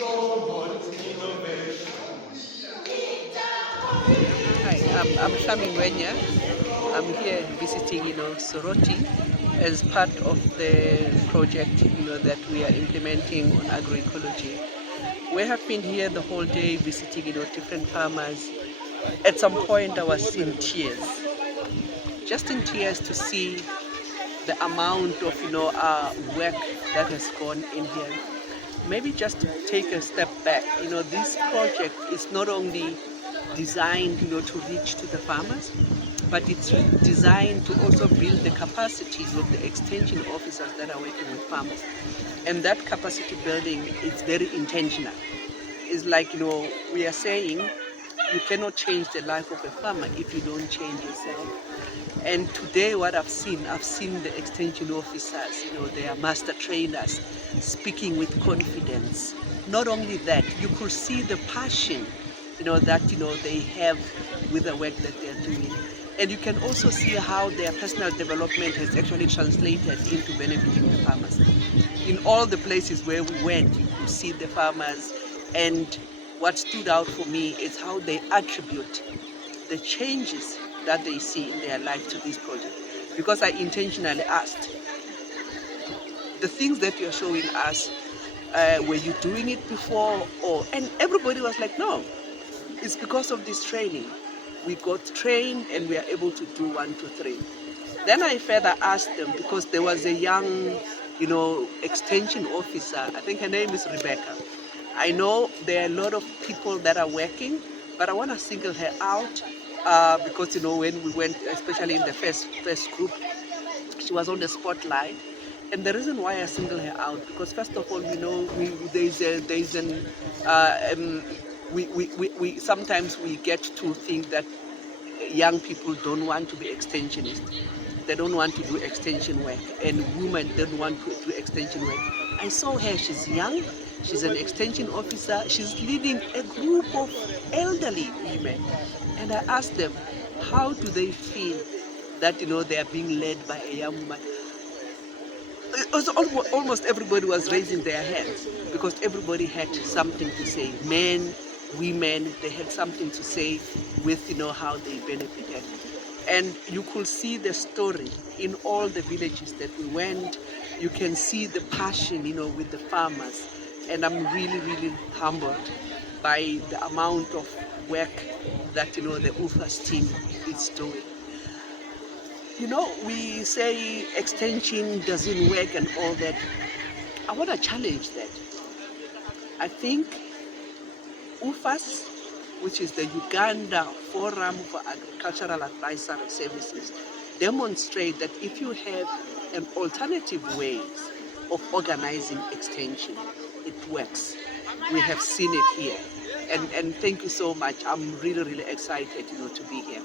Hi, I'm Hlami Ngwenya. I'm here visiting, Soroti as part of the project, that we are implementing on agroecology. We have been here the whole day visiting, different farmers. At some point, I was in tears, just in tears to see the amount of, work that has gone in here. Maybe just to take a step back, this project is not only designed, to reach to the farmers, but it's designed to also build the capacities of the extension officers that are working with farmers. And that capacity building is very intentional. It's like, we are saying you cannot change the life of a farmer if you don't change yourself. And today what I've seen the extension officers, they are master trainers speaking with confidence. Not only that, you could see the passion, that, they have with the work that they're doing. And you can also see how their personal development has actually translated into benefiting the farmers. In all the places where we went, you could see the farmers, and what stood out for me is how they attribute the changes that they see in their life to this project. Because I intentionally asked, the things that you're showing us, were you doing it before? And everybody was like, no, it's because of this training. We got trained and we are able to do 1, 2, 3. Then I further asked them, because there was a young, extension officer, I think her name is Rebecca. I know there are a lot of people that are working, but I want to single her out because, when we went, especially in the first group, she was on the spotlight. And the reason why I single her out, because first of all, we sometimes we get to think that young people don't want to be extensionists. They don't want to do extension work, and women don't want to do extension work. I saw her, she's young, she's an extension officer, she's leading a group of elderly women. And I asked them, how do they feel that, they are being led by a young woman? It was almost everybody was raising their hands, because everybody had something to say. Men, women, they had something to say with, how they benefited. And you could see the story in all the villages that we went. You can see the passion, with the farmers. And I'm really, really humbled by the amount of work that, the UFAS team is doing. We say extension doesn't work and all that. I want to challenge that. I think UFAS, which is the Uganda Forum for Agricultural Advisory Services, demonstrate that if you have an alternative ways of organizing extension, it works. We have seen it here. And thank you so much. I'm really, really excited, to be here.